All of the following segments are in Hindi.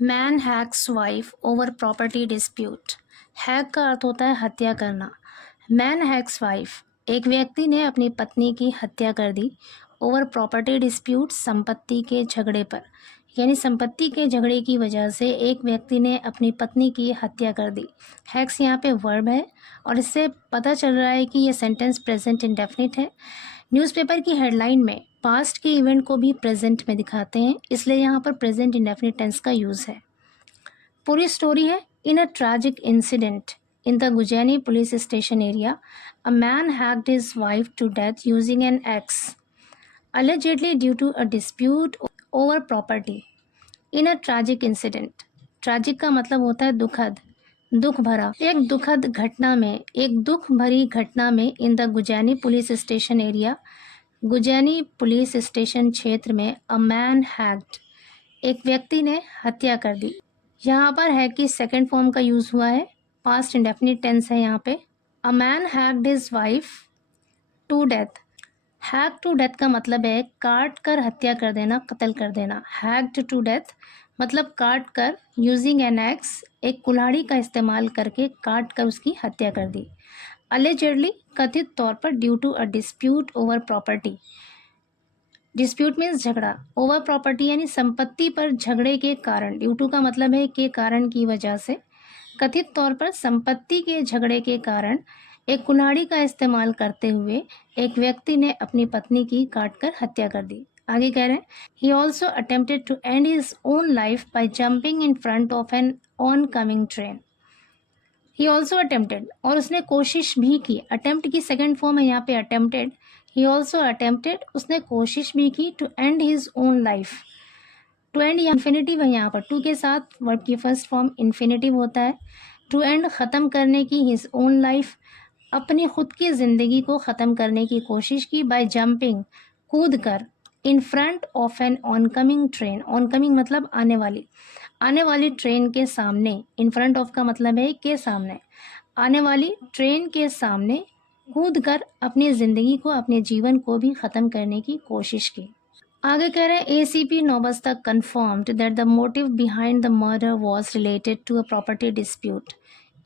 Man hacks wife over property dispute. Hack का अर्थ होता है हत्या करना। मैन हैक्स वाइफ, एक व्यक्ति ने अपनी पत्नी की हत्या कर दी ओवर प्रॉपर्टी डिस्प्यूट, संपत्ति के झगड़े पर। यानी संपत्ति के झगड़े की वजह से एक व्यक्ति ने अपनी पत्नी की हत्या कर दी। हैक्स यहाँ पे वर्ब है और इससे पता चल रहा है कि ये सेंटेंस प्रेजेंट इंडेफिनिट है। न्यूज़पेपर की हेडलाइन में पास्ट के इवेंट को भी प्रेजेंट में दिखाते हैं, इसलिए यहाँ पर प्रेजेंट इंडेफिनिट टेंस का यूज़ है। पूरी स्टोरी है, in a tragic incident in the Gujaini police station area, a man hacked his wife to death using an axe, allegedly due to a dispute over property. In a tragic incident, tragic का मतलब होता है दुखद, दुख भरा। एक दुखद घटना में, एक दुख भरी घटना में इन the Gujaini police station area, Gujaini police station क्षेत्र में, अ मैन हैक्ड, एक व्यक्ति ने हत्या कर दी। यहाँ पर है कि सेकेंड फॉर्म का यूज हुआ है, पास्ट इंडेफिनिट टेंस है यहाँ पे। A man hacked his wife to death. Hack to death का मतलब है काट कर हत्या कर देना, कत्ल कर देना। हैक्ड टू डेथ मतलब काट कर, यूजिंग एन एक्स, एक कुल्हाड़ी का इस्तेमाल करके काट कर उसकी हत्या कर दी। अलेजेडली, कथित तौर पर, due to a dispute over property. Dispute means झगड़ा, ओवर प्रॉपर्टी यानी संपत्ति पर झगड़े के कारण। ड्यू टू का मतलब है के कारण, की वजह से। कथित तौर पर संपत्ति के झगड़े के कारण एक कुल्हाड़ी का इस्तेमाल करते हुए एक व्यक्ति ने अपनी पत्नी की काटकर हत्या कर दी। आगे कह रहे हैं, he also attempted to end his own life by jumping in front of an oncoming train. He also attempted, और उसने कोशिश भी की। अटेम्प्ट की सेकेंड फॉर्म है यहाँ पे अटेम्प्टेड। ही ऑल्सो अटेम्प्टेड, उसने कोशिश भी की, to end his own life. To end infinitive है यहाँ पर, टू के साथ वर्ब की फर्स्ट फॉर्म इन्फिनेटिव होता है। टू एंड ख़त्म करने की, हिज ओन लाइफ, अपनी खुद की ज़िंदगी को ख़त्म करने की कोशिश की, बाय जंपिंग, कूद कर, in front of an oncoming train. Oncoming मतलब आने वाली, आने वाली ट्रेन के सामने। इन फ्रंट ऑफ का मतलब है के सामने, आने वाली ट्रेन के सामने कूद कर अपनी ज़िंदगी को, अपने जीवन को भी ख़त्म करने की कोशिश की। आगे कह रहे हैं, ACP Naubasta confirmed that the motive behind the murder was related to a property dispute.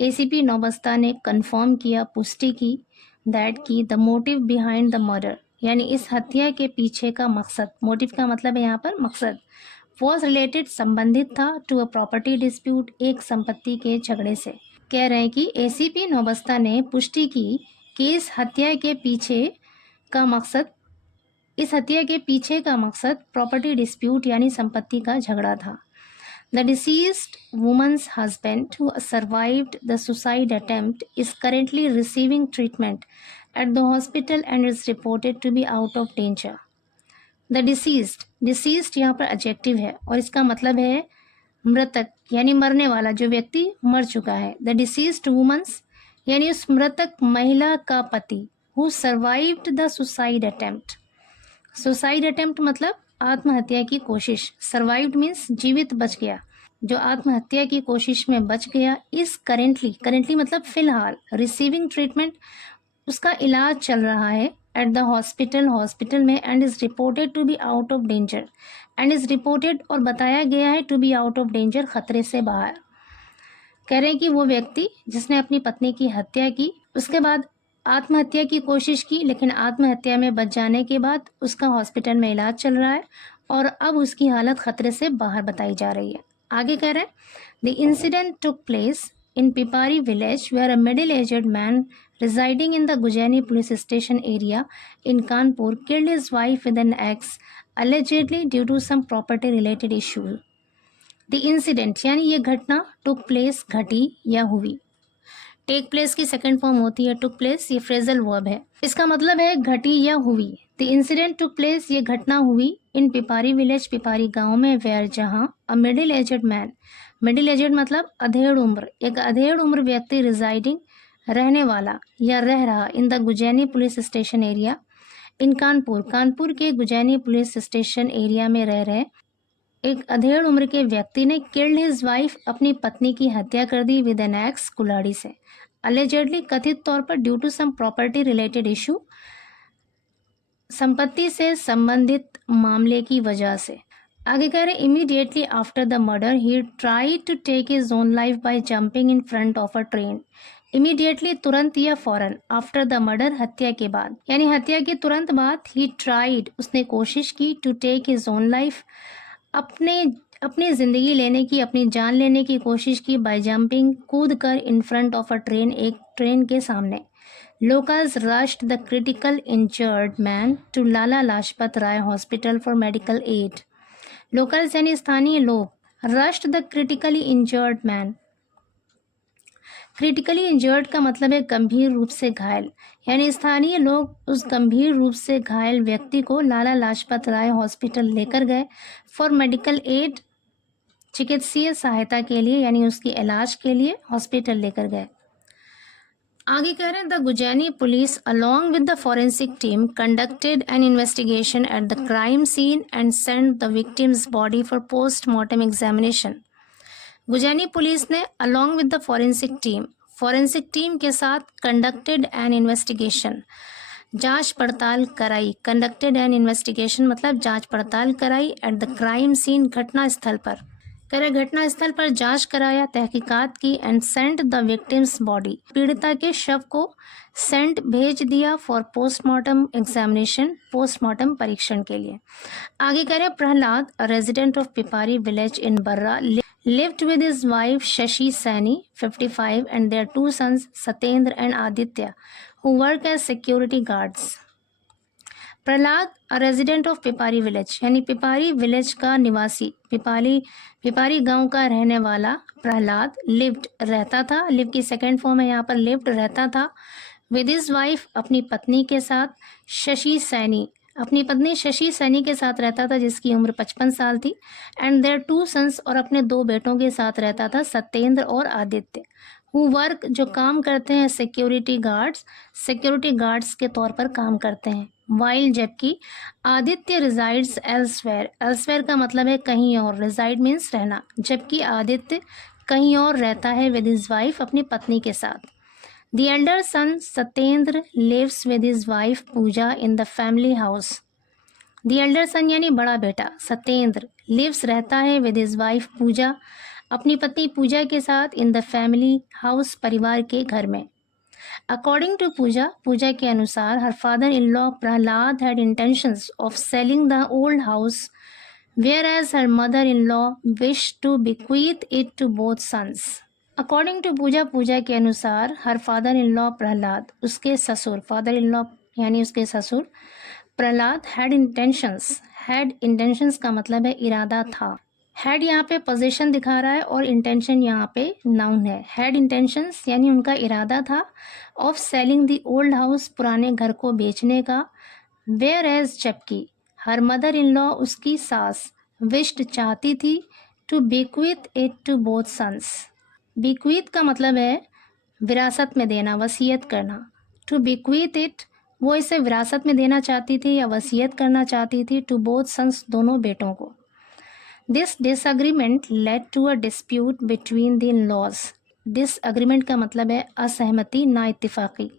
ACP Naubasta ने कन्फर्म किया, पुष्टि की, दैट की, the motive behind the murder, यानी इस हत्या के पीछे का मकसद, मोटिव का मतलब है यहाँ पर मकसद, वॉज रिलेटेड संबंधित था, टू अ प्रॉपर्टी डिस्प्यूट, एक संपत्ति के झगड़े से। कह रहे हैं कि एसीपी नौबस्ता ने पुष्टि की कि इस हत्या के पीछे का मकसद, इस हत्या के पीछे का मकसद प्रॉपर्टी डिस्प्यूट यानी संपत्ति का झगड़ा था। The deceased woman's husband, who survived the suicide attempt, is currently receiving treatment at the hospital and is reported to be out of danger. The deceased, deceased यहाँ पर adjective है और इसका मतलब है मृतक यानी मरने वाला, जो व्यक्ति मर चुका है। The deceased woman's यानी उस मृतक महिला का पति, who survived the suicide attempt. Suicide attempt मतलब आत्महत्या की कोशिश। सर्वाइव्ड मीन्स जीवित, बच गया, जो आत्महत्या की कोशिश में बच गया। इस करेंटली, करेंटली मतलब फिलहाल, रिसीविंग ट्रीटमेंट, उसका इलाज चल रहा है, एट द हॉस्पिटल, हॉस्पिटल में, and is reported to be out of danger, and is reported और बताया गया है, to be out of danger, खतरे से बाहर। कह रहे हैं कि वो व्यक्ति जिसने अपनी पत्नी की हत्या की, उसके बाद आत्महत्या की कोशिश की, लेकिन आत्महत्या में बच जाने के बाद उसका हॉस्पिटल में इलाज चल रहा है और अब उसकी हालत खतरे से बाहर बताई जा रही है। आगे कह रहे हैं, the incident took place in Pipari village where a middle aged man residing in the Gujani police station area in Kanpur killed his wife with an axe, allegedly due to some property related issue. The incident यानी ये घटना, took place घटी या हुई। टेक प्लेस की सेकेंड फॉर्म होती है टुक प्लेस, ये फ्रेजल वर्ब है, इसका मतलब है घटी या हुई। द इंसिडेंट टुक प्लेस, ये घटना हुई, इन पिपारी विलेज, पिपारी गांव में, वेयर जहां, a middle aged man, middle aged मतलब अधेड़ उम्र, एक अधेड़ उम्र व्यक्ति, रिजाइडिंग रहने वाला या रह रहा, in the Gujaini police station area, in Kanpur, Kanpur के गुजैनी पुलिस स्टेशन एरिया में रह रहे एक अधेड़ उम्र के व्यक्ति ने किल्ड हिज वाइफ, अपनी पत्नी की हत्या कर दी, विद एन एक्स, कुल्हाड़ी से। अलेजेडली, कथित तौर पर, due to some property related issue, संपत्ति से संबंधित मामले की वजह से। आगे कह रहे immediately after the murder he tried to take his own life by jumping in front of a train. Immediately तुरंत या फौरन, आफ्टर द मर्डर हत्या के बाद, यानी हत्या के तुरंत बाद, ही ट्राइड उसने कोशिश की, to take his own life अपने अपनी जिंदगी लेने की, अपनी जान लेने की कोशिश की, बाय जंपिंग कूद कर, in front of a train एक ट्रेन के सामने। Locals rushed the critical injured man to Lala Lajpat Rai hospital for medical aid. Locals यानी स्थानीय लोग, rushed the critically injured man, critically injured का मतलब है गंभीर रूप से घायल, यानी स्थानीय लोग उस गंभीर रूप से घायल व्यक्ति को लाला लाजपत राय हॉस्पिटल लेकर गए, फॉर मेडिकल एड चिकित्सीय सहायता के लिए, यानी उसकी इलाज के लिए हॉस्पिटल लेकर गए। आगे कह रहे हैं the Gujaini police along with the forensic team conducted an investigation at the crime scene and sent the victim's body for postmortem examination. Gujaini police ने along with the forensic team के साथ कंडक्टेड एन इन्वेस्टिगेशन, जांच पड़ताल कराई। कंडक्टेड एन इन्वेस्टिगेशन मतलब जांच पड़ताल कराई, एट द क्राइम सीन घटना स्थल पर, घटना स्थल पर जांच कराया, तहकीकात की, and sent the victim's body पीड़िता के शव को सेंट भेज दिया, फॉर पोस्टमार्टम एग्जामिनेशन पोस्टमार्टम परीक्षण के लिए। आगे कह रहे Prahlad resident of Pipari village in Barra lived with his wife Shashi Saini 55 and their two sons Satyendra and Aditya who work as security guards। Prahlad resident of Pipari village यानी पिपारी विलेज का निवासी, पिपारी गांव का रहने वाला प्रहलाद लिव्ड रहता था, लिव की सेकेंड फॉर्म है यहाँ पर, लिव्ड रहता था, विद हिज वाइफ अपनी पत्नी के साथ, शशि सैनी अपनी पत्नी शशि सैनी के साथ रहता था जिसकी उम्र 55 साल थी, एंड देयर टू सन्स और अपने दो बेटों के साथ रहता था, सत्येंद्र और आदित्य, हु वर्क जो काम करते हैं, सिक्योरिटी गार्ड्स के तौर पर काम करते हैं, वाइल जबकि आदित्य रिजाइड्स एल्सवेयर का मतलब है कहीं और, रिजाइड मीन्स रहना, जबकि आदित्य कहीं और रहता है, विद हिज वाइफ अपनी पत्नी के साथ। The elder son Satyendra lives with his wife Pooja in the family house। The elder son यानी बड़ा बेटा सत्येंद्र lives रहता है with his wife Pooja अपनी पत्नी पूजा के साथ, in the family house परिवार के घर में। According to पूजा के अनुसार, her father-in-law Prahlad had intentions of selling the old house, whereas her mother-in-law wished to bequeath it to both sons। According to Pooja के अनुसार, her father in law Prahlad उसके ससुर, फादर इन लॉ यानी उसके ससुर प्रहलाद, हैड इंटेंशंस का मतलब है इरादा था। हैड यहाँ पे पोजीशन दिखा रहा है और इंटेंशन यहाँ पे नाउन है। हैड इंटेंशंस यानी उनका इरादा था, of selling the old house पुराने घर को बेचने का, वेयर एज जबकि हर मदर इन लॉ उसकी सास, विश्ड चाहती थी, to bequeath it to both sons. bequeath का मतलब है विरासत में देना, वसीयत करना। टू bequeath इट वो इसे विरासत में देना चाहती थी या वसीयत करना चाहती थी, टू बोथ सन्स दोनों बेटों को। This disagreement led to a dispute between the in-laws. Disagreement का मतलब है असहमति, ना इत्तेफाकी।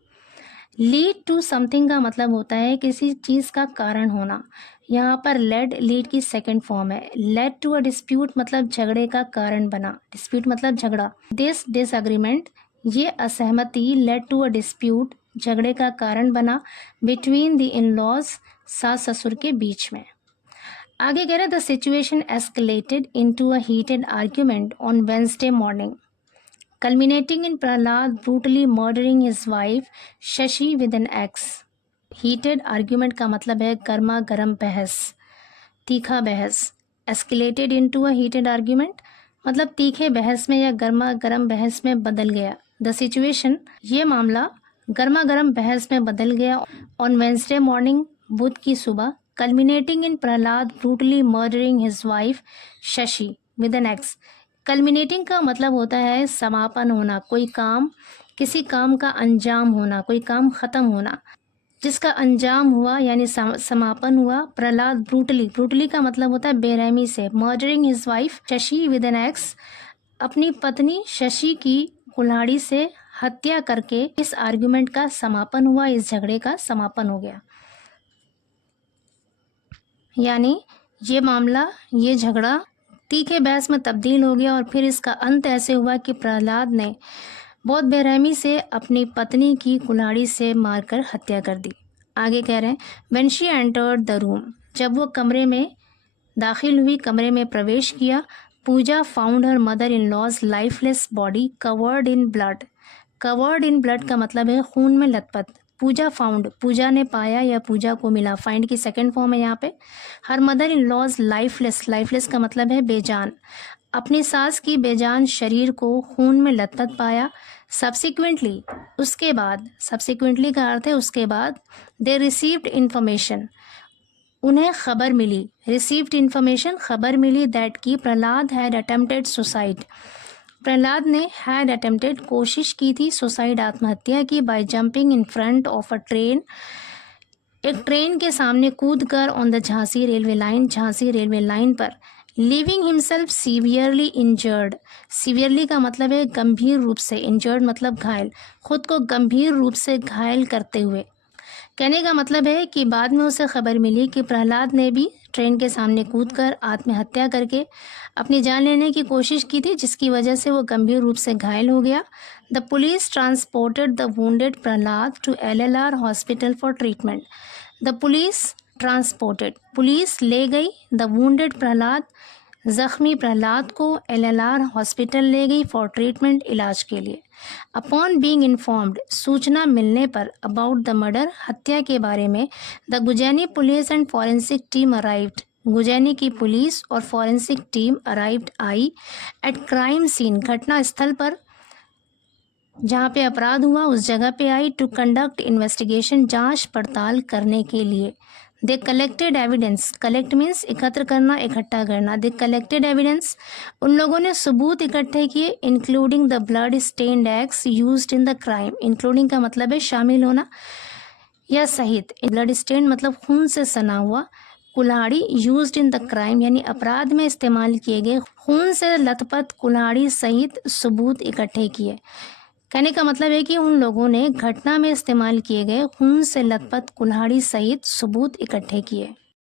लीड टू समथिंग का मतलब होता है किसी चीज़ का कारण होना। यहाँ पर लीड की सेकंड फॉर्म है। लेड टू अ डिस्प्यूट मतलब झगड़े का कारण बना, डिस्प्यूट मतलब झगड़ा। दिस डिसएग्रीमेंट ये असहमति, लेड टू अ डिस्प्यूट झगड़े का कारण बना, बिटवीन द इन-लॉज सास ससुर के बीच में। आगे कह रहे the situation escalated into a heated argument on Wednesday morning, culminating in Prahlad brutally murdering his wife Shashi with an axe। Heated argument का मतलब है गर्मा गर्म बहस, तीखा बहस। Escalated into a heated argument मतलब तीखे बहस में या गर्मा गर्म बहस में बदल गया। The situation ये मामला गर्मा गर्म बहस में बदल गया on Wednesday morning बुध की सुबह, culminating in Prahlad brutally murdering his wife Shashi with an axe। Culminating का मतलब होता है समापन होना, कोई काम, किसी काम का अंजाम होना, कोई काम ख़त्म होना, जिसका अंजाम हुआ यानी समापन हुआ। प्रहलाद ब्रूटली का मतलब होता है बेरहमी से। Murdering his wife Shashi with an axe अपनी पत्नी शशि की कुल्हाड़ी से हत्या करके इस आर्गुमेंट का समापन हुआ, इस झगड़े का समापन हो गया। यानी ये मामला, ये झगड़ा तीखे बहस में तब्दील हो गया और फिर इसका अंत ऐसे हुआ कि प्रहलाद ने बहुत बेरहमी से अपनी पत्नी की कुल्हाड़ी से मारकर हत्या कर दी। आगे कह रहे हैं, when she entered the room, जब वो कमरे में दाखिल हुई, कमरे में प्रवेश किया, Pooja found her mother in law's lifeless body covered in blood. Covered in blood का मतलब है खून में लथपथ। पूजा फाउंड, पूजा ने पाया या पूजा को मिला, फाइंड की सेकंड फॉर्म है यहाँ पे। Her mother in law's lifeless, lifeless का मतलब है बेजान, अपनी सास की बेजान शरीर को खून में लथपथ पाया। सब्सिक्वेंटली, उसके बाद, सब्सिक्वेंटली का अर्थ है उसके बाद, दे रिसीव्ड इन्फॉर्मेशन, उन्हें खबर मिली, रिसीव्ड इन्फॉर्मेशन खबर मिली, दैट की Prahlad had attempted suicide, Prahlad ने हैड अटेम्प्टेड कोशिश की थी, सुसाइड आत्महत्या की, by jumping in front of a train, एक ट्रेन के सामने कूदकर, on the Jhansi railway line, Jhansi railway line पर, leaving himself severely injured, severely का मतलब है गंभीर रूप से, इंजर्ड मतलब घायल, खुद को गंभीर रूप से घायल करते हुए। कहने का मतलब है कि बाद में उसे खबर मिली कि प्रहलाद ने भी ट्रेन के सामने कूदकर आत्महत्या करके अपनी जान लेने की कोशिश की थी, जिसकी वजह से वो गंभीर रूप से घायल हो गया। The police transported the wounded Prahlad to LLR hospital for treatment. The police transported, police ले गई, द वुंडेड प्रहलाद, जख्मी प्रहलाद को LLR हॉस्पिटल ले गई फॉर ट्रीटमेंट, इलाज के लिए। अपॉन बीइंग इन्फॉर्म्ड, सूचना मिलने पर, अबाउट द मर्डर, हत्या के बारे में, the Gujaini police and forensic team arrived, Gujaini की पुलिस और फॉरेंसिक टीम अराइव्ड, आई, एट क्राइम सीन, घटना स्थल पर जहाँ पे अपराध हुआ उस जगह पे आई, टू कंडक्ट इन्वेस्टिगेशन, जांच पड़ताल करने के लिए। They collected evidence, collect means एकत्र करना, इकट्ठा करना। दे कलेक्टेड एविडेंस, उन लोगों ने सबूत इकट्ठे किए, including the blood stained x used in the crime, including का मतलब है शामिल होना या सहित, ब्लड स्टेन मतलब खून से सना हुआ, कुल्हाड़ी यूज्ड इन द क्राइम यानी अपराध में इस्तेमाल किए गए खून से लथपथ कुल्हाड़ी सहित सबूत इकट्ठे किए। कहने का मतलब है कि उन लोगों ने घटना में इस्तेमाल किए गए खून से लथपथ कुल्हाड़ी सहित सबूत इकट्ठे किए।